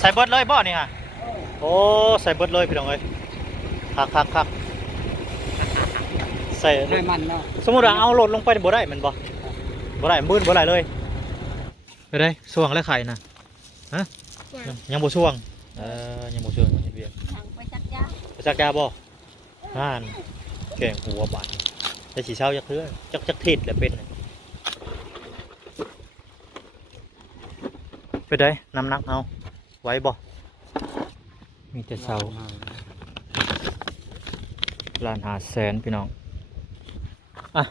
ใส่เบิดเลยบ่นี่ฮะโอ้ใส่เบิดเลยพี่น้องเอ้ยคักใส่ให้มันเนาะสมมุติว่าเอาโหลดลงไปบ่ได้มันบ่ได้มื้นบ่ได้เลยไปได้ช่วงแล้วไข่น่ะฮะยังบ่ช่วงยังบ่ช่วงเวียนไปจักยาไปจักยาบ่ห่านแกงหัวบาดแต่สิเช้าจักเทื่อจักทิศแล้วเป็นไปได้น้ำหนักเอาไว้บ่มีแต่เช้าล้าน500,000พี่น้องอ่ะ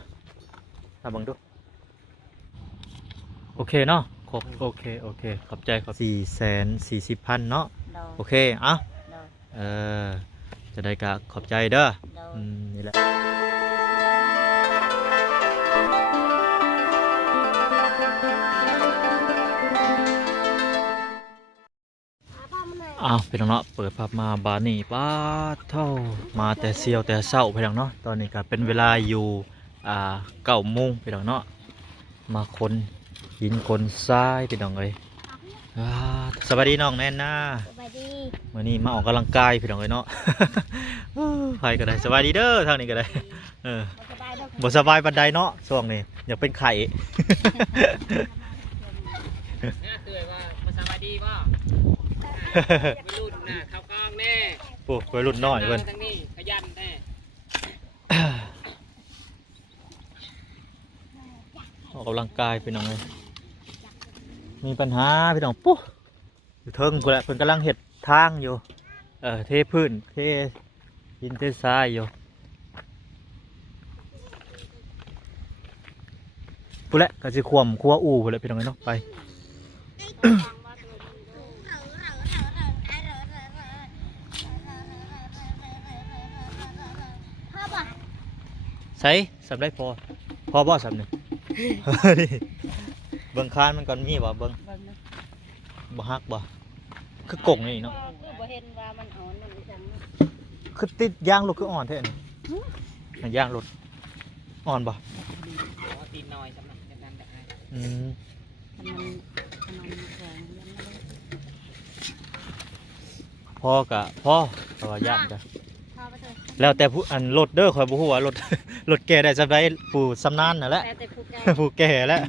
มาบังดูโอเคเนาะครบโอเคขอบใจขอบ440,000เนาะโอเคอ่ะจะได้กะขอบใจเด้อนี่แหละพี่น้องเนาะเปิดภาพมาบานี่ป้าเท่ามาแต่เซียวแต่เศร้าพี่น้องเนาะตอนนี้ก็เป็นเวลาอยู่9 โมงพี่น้องเนาะมาคนหินคนทรายพี่น้องเลยสวัสดีน้องแน่นนะสวัสดีวันนี้มาออกกำลังกายพี่น้องเลยเนาะใครก็ได้สวัสดีเด้อทางนี้ก็ได้บ่สบายบันไดเนาะช่วงนี้อยากเป็นไข่ตื่นว่าสบายดีป่ะไปรุ่นน่ะเข้ากล้องแน่โอ้ไปรุ่นน้อยเว้ยทางนี้ขยันแน่ออกกำลังกายพี่น้องเลยมีปัญหาพี่น้องปุ๊บอยู่เทิงกูแหละเพิ่นกำลังเห็ดทางอยู่เทพื้นเทหินเททรายอยู่กูแหละก็จะควมคัวอู่กูแหละพี่น้องเนาะไปใส่สำได้พอบ่สำหนึ่งเบิ่งคานมันก่อนมีบ่เบิ่งบ่ฮักบ่คือกงนี่เนาะบ่เห็นว่ามันอ่อนมันจังคือติดยางรถคืออ่อนแท้นี่มันยางรถอ่อนบ่ตีนน้อยสำหรับนั้นได้พ่อกะพ่อเพราะว่าย่านจ้ะแล้วแต่ผู้อันรถเด้อคอยบ่ฮู้ว่ารถแก่ได้สำได้ผู้สำนานนั่นแหละผู้แก่แล้ว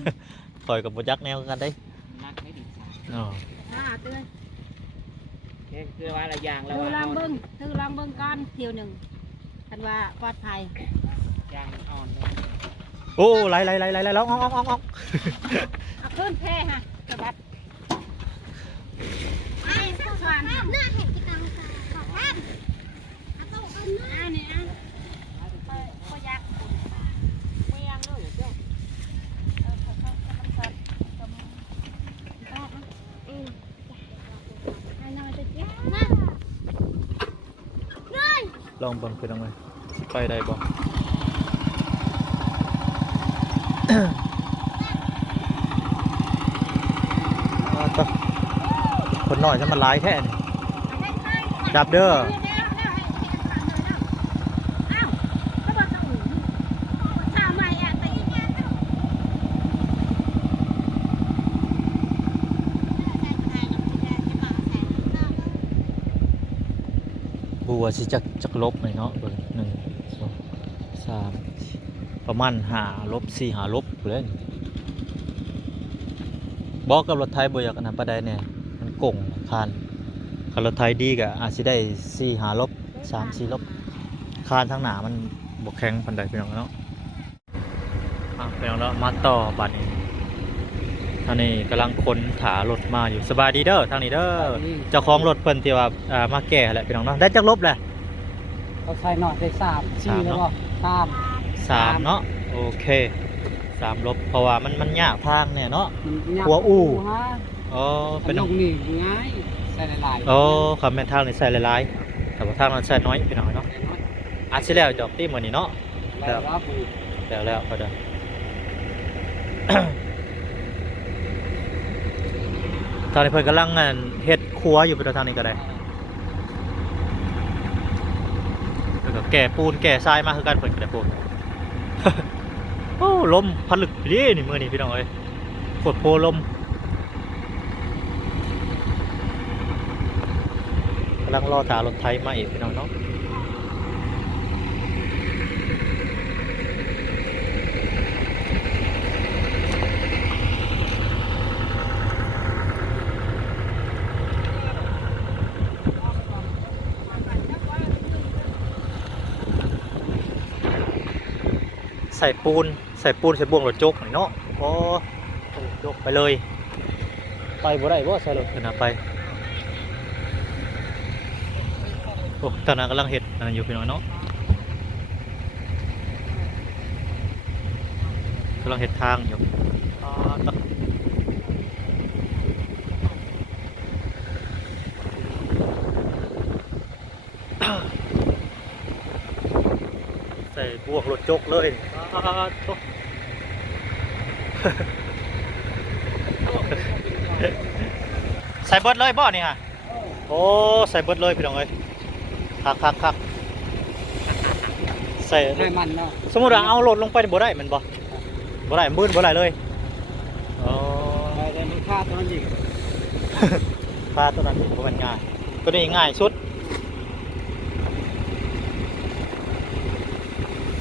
คอยกับบ่จักแนวกันได้นักไม่ดีอ๋อเตือนคือว่าอะไรอย่างแล้วลองเบิ่งก้อนเที่ยวหนึ่งคันว่าปลอดภัยยางอ่อนโอ้ไหลแล้วออกเอาขึ้นแพ้ฮะกระบัดไอ้สักวันน่าเห็นกิจกรรมของท่านต้องเอาหน้าเนี่ยก็ยากไม่ยังเลยเจ้าลองเบิ่งคือจังไงไปได้บ่คนหน่อยจะมาไล่แท้นี่ดับเด้อบัวสิจักลบหน่อยเนาะเบิ่ง1 2 3ประมาณ5 ลบ 4 5 ลบเลยบอกกับรถไทยบ่อยากอันนั้นปานใดเนี่ยมันโก่งคานรถไทยดีก็อาจสิได้4 5 ลบ 3 4 ลบคานทางหน้ามันบ่แข็งปานใดพี่น้องเนาะพี่น้องเนาะมาต่อบัดนี้ทางนี้กำลังคนถารถมาอยู่สบายดีเด้อทางนี้เด้อเจ้าของรถเพิ่นที่ว่ามาแก่แหละพี่น้องเนาะได้จักลบแหละเขาใส่หน่อยได้3 4แล้วก็3เนาะโอเค3 ลบเพราะว่ามันยากทางเนี่ยเนาะหัวอู่เป็นตรงนี้ง่ายใส่หลายคำแม่นทางนี่ใส่หลายๆแต่ว่าทางมันใส่น้อยพี่น้องเนาะอาจสิแล้วจอบตีมื้อนี้เนาะแล้วพอได้ตอนนี้เพิ่นกำลังเฮ็ดครัวอยู่ไปทางนี้ก็ได้แล้วก็แก่ปูนแก่ทรายมาคือกันเพิ่นก็ได้ปูน โอ้ลมผลึกดีนี่มื้อนี้พี่น้องเอ้ยโคตรโพลม ำลังรอตารถไทยมาอีกพี่น้องเนาะใส่ปูนใส่บ่วงรถจกหน่อยเนาะก็ยกไปเลยไปบ่ได้บ่ใส่รถขนาดไปโอ้ตอนนั้นกำลังเห็ดอันนั้นอยู่พี่น้องเนาะกำลังเห็ดทางอยู่ต่อใส่บ่วงรถจกเลยใส่เบิดเลยบ่นี่ฮะโอ้ใส่เบิดเลยพี่น้องเอ้ยคักใส่ ให้มันเนาะ สมมุติว่าเอารถลงไปบ่ได้มันบ่ได้มื้นบ่ได้เลยอ๋อ แต่มันค่าตอนนี้ ปลาตัวนั้นบ่แม่นง่ายตัวนี้ง่ายสุด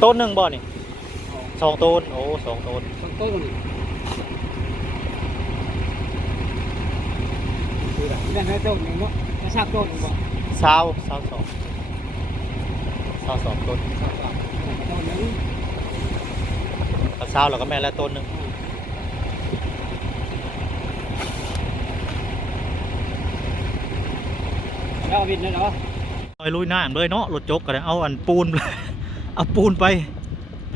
ต้นหนึงบ่นี่2ต้นโอ้2ต้น ต้นนี่ให้ต้นนึงเนาะถ้าชักต้นนึงบ่ 22ต้น ต้นนึง ถ้า20แล้วก็แม่นแล้วต้นหนึง แล้ววินเลยเนาะ ไปลุยน้ำเลยเนาะรถจกก็ได้เอาอันปูน เอาปูนไป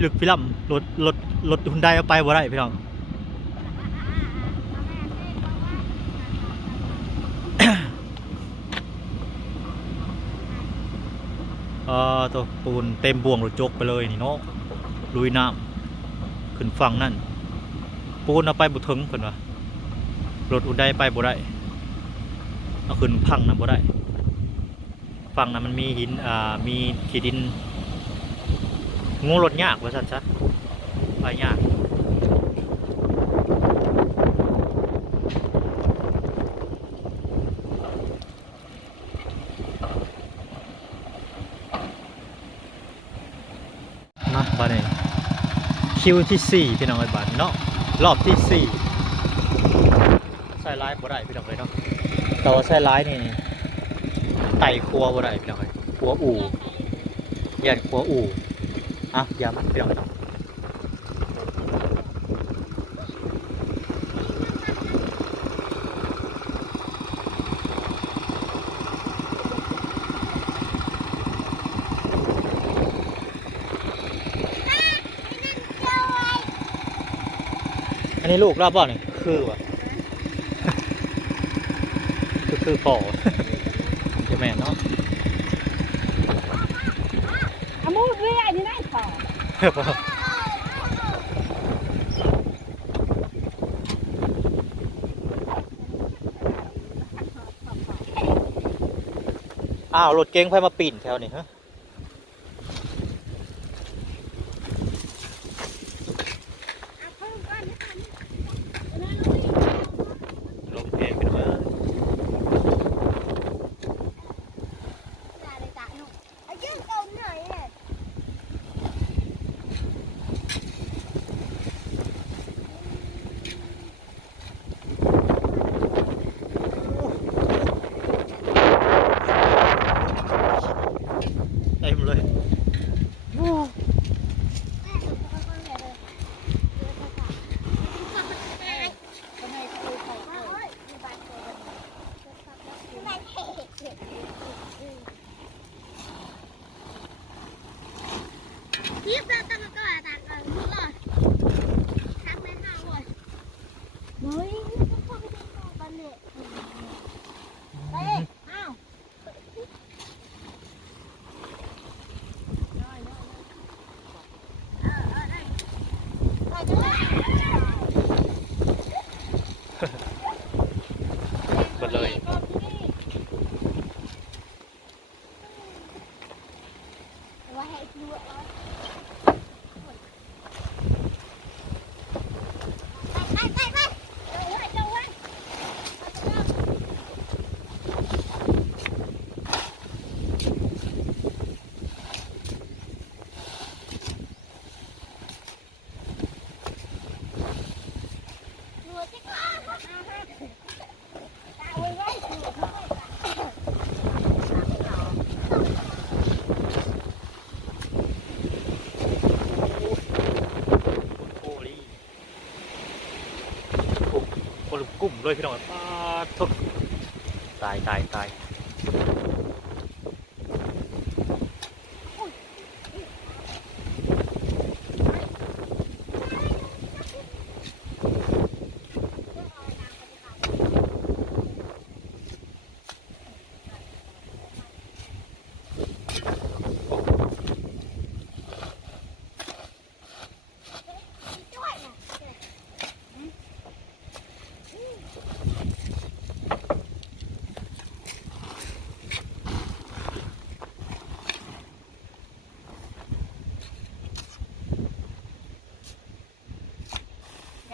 ลึกพี่ลำรถหุ่นไดเอาไปบ่ได้พี่น้อง ตัวปูนเต็มบ่วงรถจกไปเลยนี่เนาะลุยน้ำขึ้นฝั่งนั่นปูนเอาไปบุถึงเพิ่นว่ารถหุ่นไดไปบ่ได้เอาขึ้นพังนะบ่ได้ฝั่งนั้นมันมีหินมีขี้ดินงูรถยากว่าซั่นซะไปยากมาบาดนี้คิวที่4พี่น้องไอ้บาดเนาะรอบที่4ใส่ลายบ่ได้พี่น้องเลยเนาะแต่ว่าใส่ลายนี่ไต่ครัวบ่ได้พี่น้องเลยครัวอู่แยกครัวอู่อย่ามันพี่น้องเลยเนาะอันนี้ลูกรอบบ่นี่คือว่ะ คือพ่อ ใช่ไหมเนาะ เอามือเรียนี่ได้พอ อ้าวรถเก๋งไฟมาปิ่นแถวนี้ฮะลมเพลงเป็นว่า เลยพี่น้องปาดทุกตายตายตาย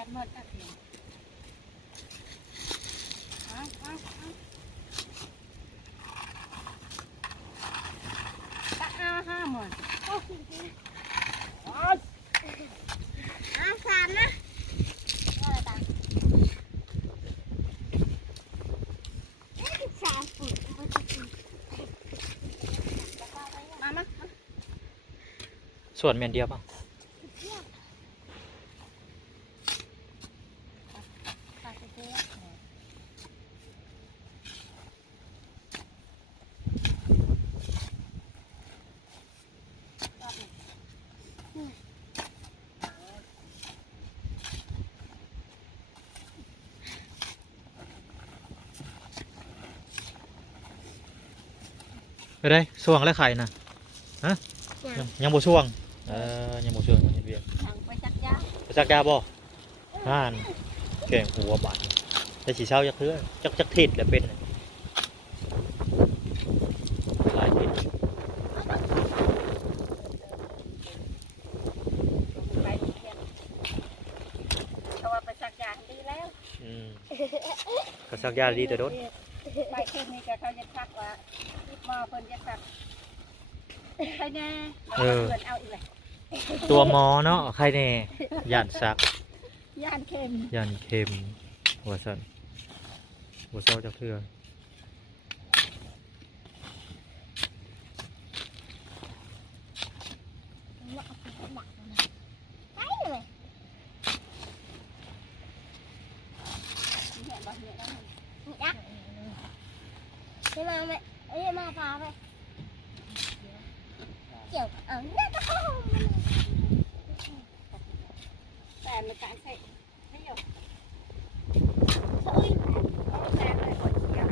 ยัดหมดอ่ะห้าหมดสามนะอะไรต่างสามฝุ่นมา ส่วนเมียนเดียวป่ะไปได้ช่วงและไข่นะฮะยังบ่ช่วงยังบ่ช่วงยังเบียร์ ไปจักยา ไปสักยาบ่ห่านแกงหัวบาดแต่สีเช้าจักเทื่อจักทิศแหละเป็นหลายทิศ ไปเรียนเพราะว่าไปจักยาดีแล้ว ก็สักยาดีแต่โดน ไปคืนนี้ก็เขาจะซักว่าหมอเพิ่นจะซักใครแน่เพิ่นเอาอีกเลย ตัวหมอเนาะใครแน่ย่านซัก ย่านเค็ม ย่านเค็มหัวสั่นหัวเศร้าจักเทื่อ Thế mà mẹ, ấy mà phá vậy. Kiểu ở nhất nó không. Tại mà tại sao? Thấy chưa? Thôi, tại này khỏi chia.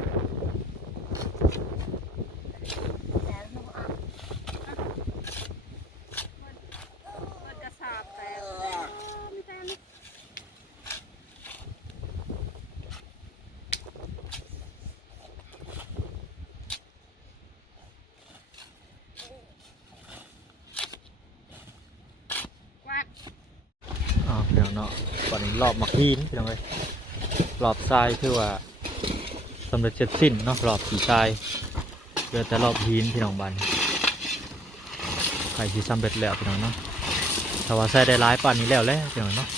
Tại không ăn. Mìnhจะสาบแต่พี่น้องเนาะตอนนี้รอบมักหินพี่น้องเลยรอบทรายคือว่าสำเร็จเสร็จสิ้นเนาะรอบสีทรายเหลือแต่รอบหินพี่น้องบันใครที่สำเร็จแล้วพี่น้องเนาะถ้าว่าใส่ได้หลายปานนี้แล้วพี่น้องเนาะ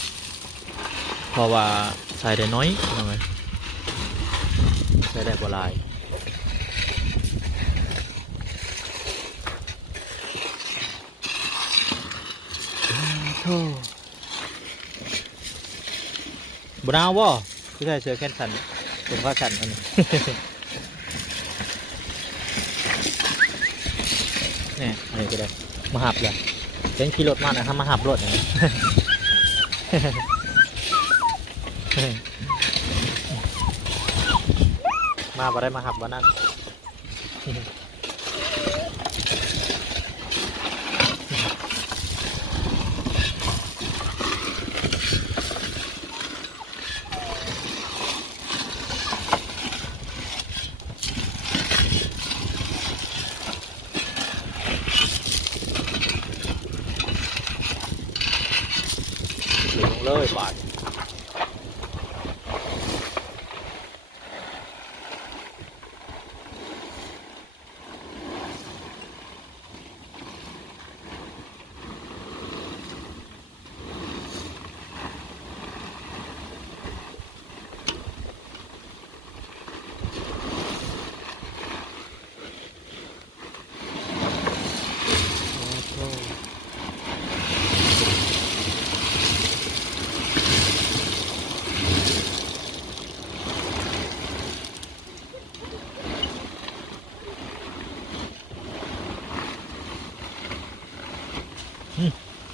เพราะว่าใส่ได้น้อยพี่น้องเลยใส่ได้บ่หลายโธ่บนาวบ่พี่ชายเสือแค่นสันผมก็สันอันนี้ เนี่ยอันนี้ก็ได้มาหับเลยเป็นขี่รถมานะครับมาหับรถนะ มาบ่ได้มาหับวันนั้น ลงเลยบาท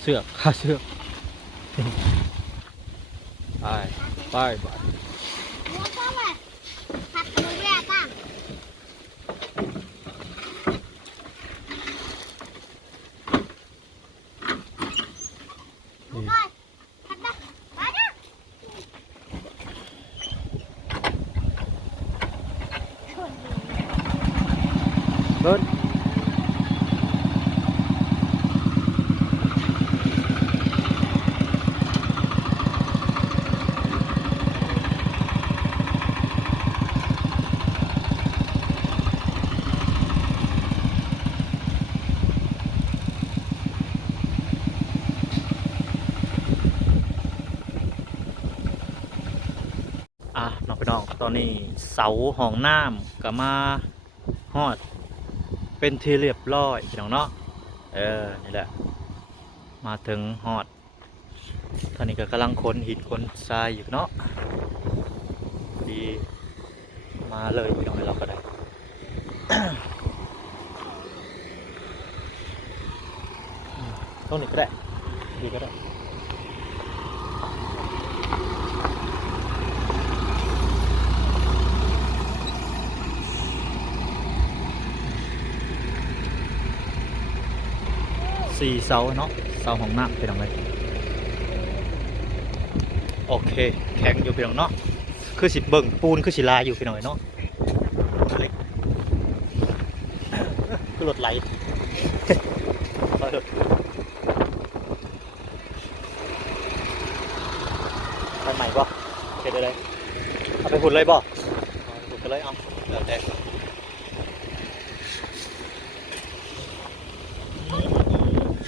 เสือกค่าเสือกไปไป หัวก็แบบผัดมือแย่ตั้งไปผัดนะไปนะ เบิ้ลน้องพี่น้องตอนนี้เสาห้องน้ำก็มาฮอดเป็นที่เรียบร้อยพี่น้องเนาะนี่แหละมาถึงฮอดตอนนี้ก็กำลังขนหินขนทรายอยู่เนาะดีมาเลยพี่น้องให้เราก็ได้ ตรงนี้ก็ได้ดีก็ได้4 เสาเนาะเสาของน้ำเป็นยังไงโอเคแข็งอยู่พี่น้องเนาะคือสิเบิ่งปูนคือสิลายอยู่พี่น้องเนาะเหล็กคือรถไหล ไปใหม่ป่ะเสร็จเลยเอาไปหุ่นเลยป่ะหุ่นกันเลยเอาเดี๋ยวแดง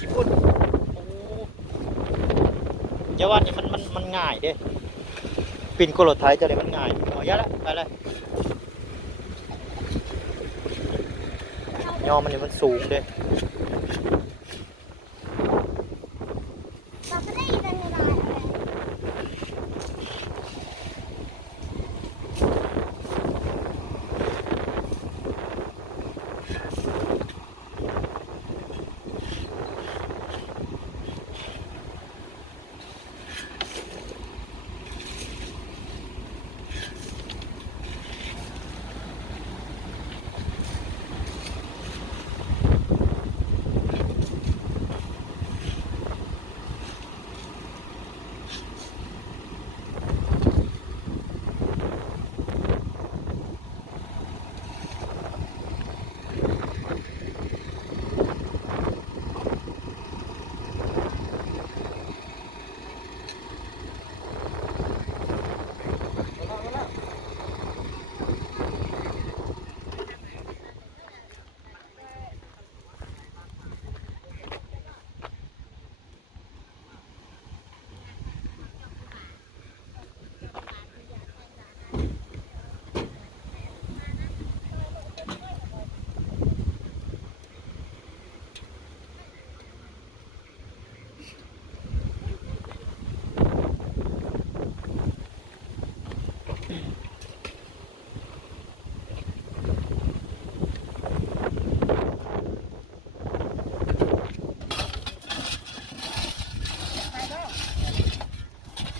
ขี้ปุ่นเจ้าวันนี้มันง่ายเด้ปิ่นกรถไทยจะเลยมันง่ายเอายะละไปเลยยอมันนี่มันสูงเด้ เราก็ได้ยินอะไร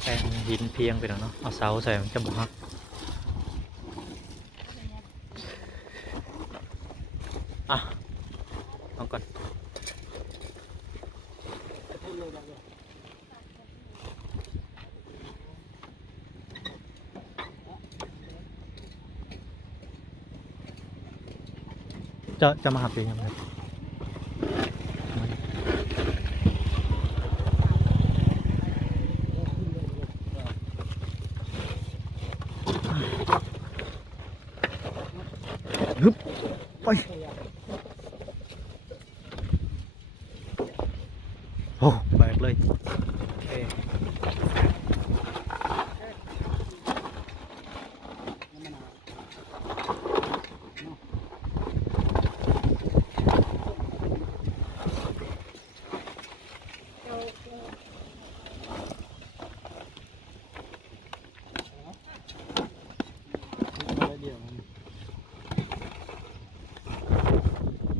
แปลงหินเพียงไปแล้วเนาะเอาเสาใส่มันจะบุหักเอาก่อนจะมาหาปียังไงฮึบไปโอ้แบกเลยโอเค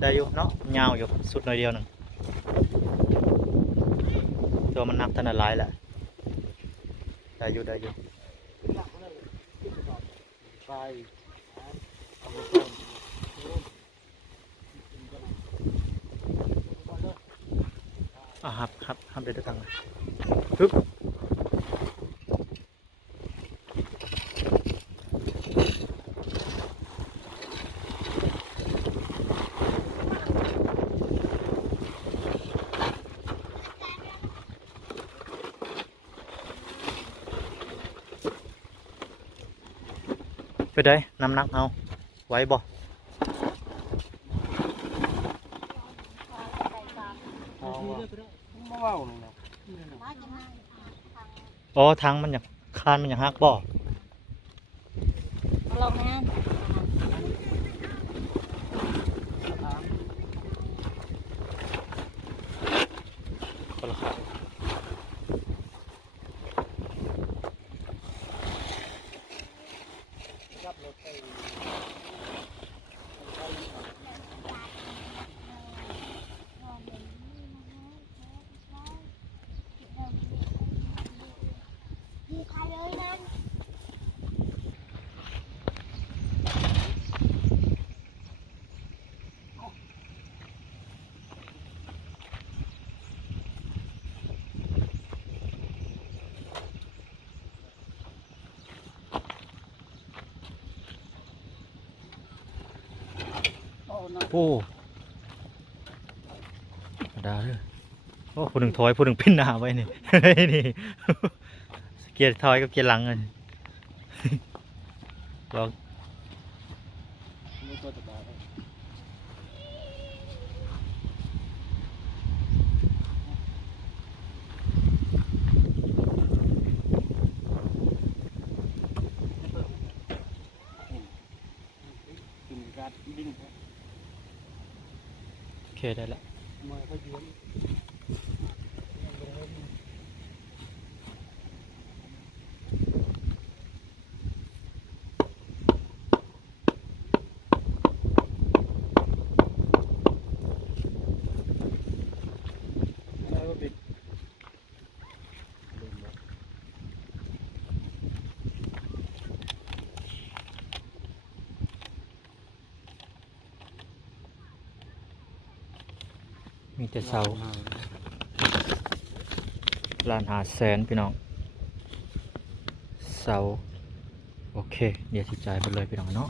ได้อยู่เนาะยาวอยู่สุดหน่อยเดียวหนึ่ง ตัวมันนักถนัดหลายแหละได้อยู่ได้อยู่ครับเดี๋ยวทางเลยฮึบไปได้น้ำหนักเอาไว้บ่อ๋อทางมันอยากคานมันอยากหักบ่ ลงนะ คนละครับโอ้ได้เลยโอ้ผู้หนึ่งถอยผู้หนึ่งปิ้นหน้าไว้นี่ นี่ เกียร์ถอยกับเกียร์หลังเลยลองโอเคได้ละมีแต่เสา1,500,000พี่น้องเสาโอเคเดี๋ยวสิจ่ายไปเลยพี่น้องเนาะ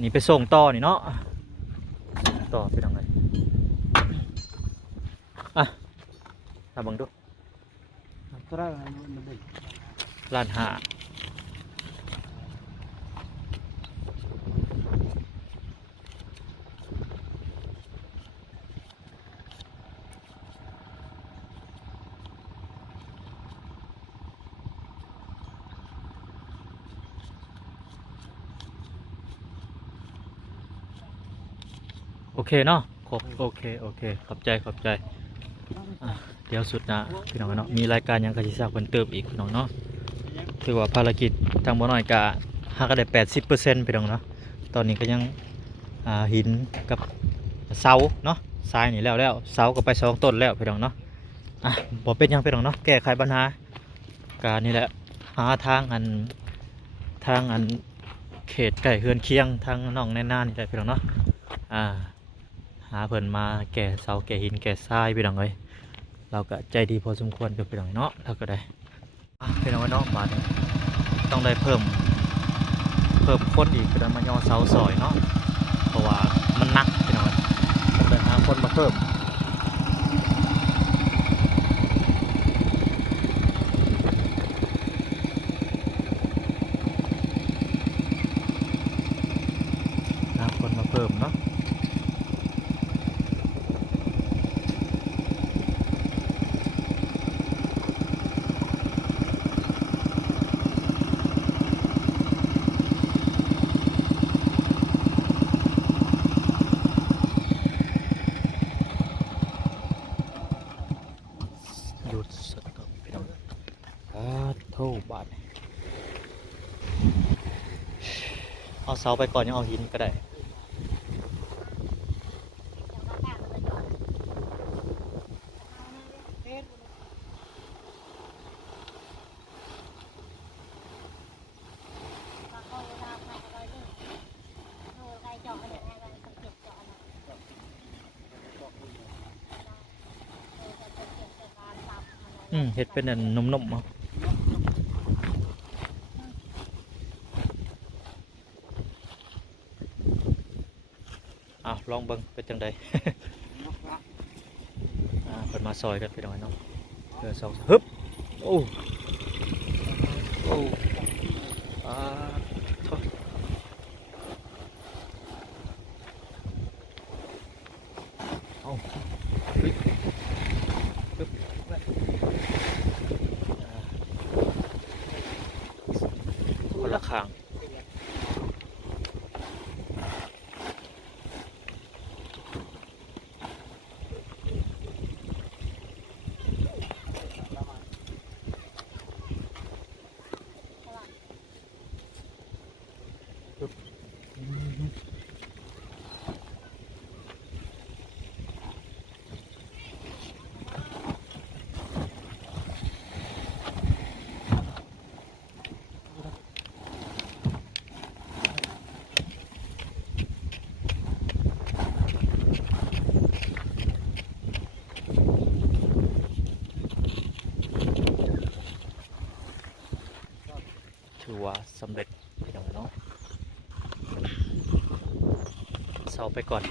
นี่ไปส่งต่อนี่เนาะต่อพี่น้องเลยอ่ะมาบังดู1,500,000โอเคเนาะครบโอเคขอบใจอ่ะเดี๋ยวสุดนะพี่น้องเนาะมีรายการยังกระชิซากคนเติมอีกพี่น้องเนาะถือว่าภารกิจทางบ่อน้อยกะหักได้80%พี่น้องเนาะตอนนี้ก็ยังหินกับเสาเนาะทรายนี่แล้วเสาก็ไป2 ต้นแล้วพี่น้องเนาะอ่ะบ่เป็นหยังพี่น้องเนาะแก้ไขปัญหาการนี่แหละหาทางอันเขตใกล้เฮือนเคียงทางน้องแน่นานี่แหละพี่น้องเนาะหาเพิ่นมาแก่เสาแก่หินแก่ทรายพี่น้องเอ้ยเราก็ใจดีพอสมควรกับพี่น้องเนาะเราก็ได้พี่น้องเนาะบาดนี้ต้องได้เพิ่มคนอีกพี่น้องมาย่อเสาซอยเนาะเพราะว่ามันหนักพี่น้องต้องได้หาคนมาเพิ่มเนาะหยุดสักก่อนพี่น้องโทษบาทเอาเสาไปก่อนยังเอาหินก็ได้ เฮ็ดเป็นอันนุ่มๆเอาลองเบิ่งเป็นจังได เพิ่นมาซอยกันพี่น้องเนาะเพื่อสองฮึบโอ้โอ้อ่าโถ่ เอาปึ๊บปึ๊บคนละข้างปึ๊บถือว่าสำเร็จพี่น้องเนาะเสาไปก่อน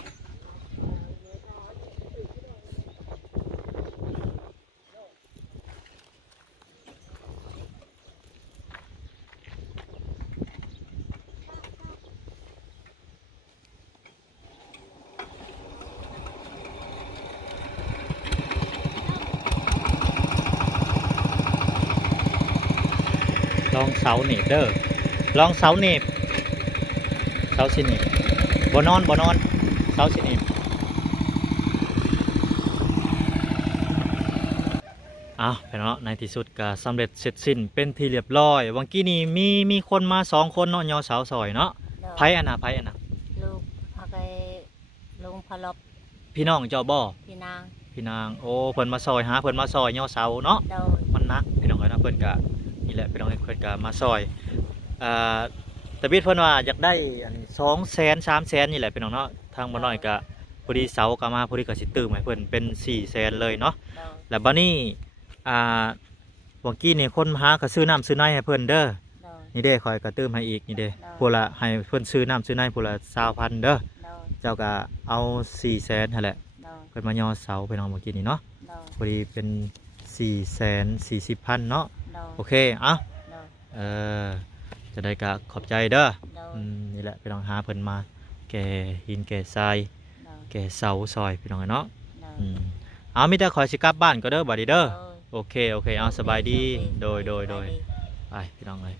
ลองเสาหนีบเด้อลองเสาหนีบเสาสิหนีบบ่นอนเสาสิหนีบพี่น้องในที่สุดก็สำเร็จเสร็จสิ้นเป็นที่เรียบร้อยวันกี้นี้มีคนมา2 คนเนาะยอเสาซอยเนาะไผอันน่ะลูกเอาไปลงพลบ พี่น้องเจ้าบ่ พี่นาง พี่นางโอ้เพิ่นมาซอยหาเพิ่นมาซอยยอเสาเนาะ โดย มันนักพี่น้องเอ้ยนะเพิ่นก็นี่แหละพี่น้องเอ้ยเพิ่นก็มาซอยแต่บิดเพิ่นว่าอยากได้อัน200,000 300,000นี่แหละพี่น้องเนาะทางบ่น้อยก็พอดีเสาก็มาพอดีก็สิตื้มให้เพิ่นเป็น400,000เลยเนาะ โดย แล้วบัดนี้วันกี้นี่คนมาหาก็ซื้อน้ำซื้อในให้เพิ่นเด้อ โดย นี่เด้คอยก็ตื้มให้อีกนี่เด้ ได้ พวกละให้เพิ่นซื้อน้ำซื้อในพวกละ20,000เด้อ โดย เจ้าก็เอา400,000หั่นแหละ โดย เพิ่นมายอเสาพี่น้องเมื่อกี้นี่เนาะ โดย พอดีเป็น440,000เนาะ โดย โอเคเอ้า โดย จะได้ก็ขอบใจเด้อ โดย นี่แหละพี่น้องหาเพิ่นมาแก่หินแก่ทราย โดย แก่เสาซอยพี่น้องเนาะ โดย เอามีแต่ขอยสิกลับบ้านก็เด้อบัดนี้เด้อ โดย โอเคเอาสบายดีโดย สบายดี ไปพี่น้องเลย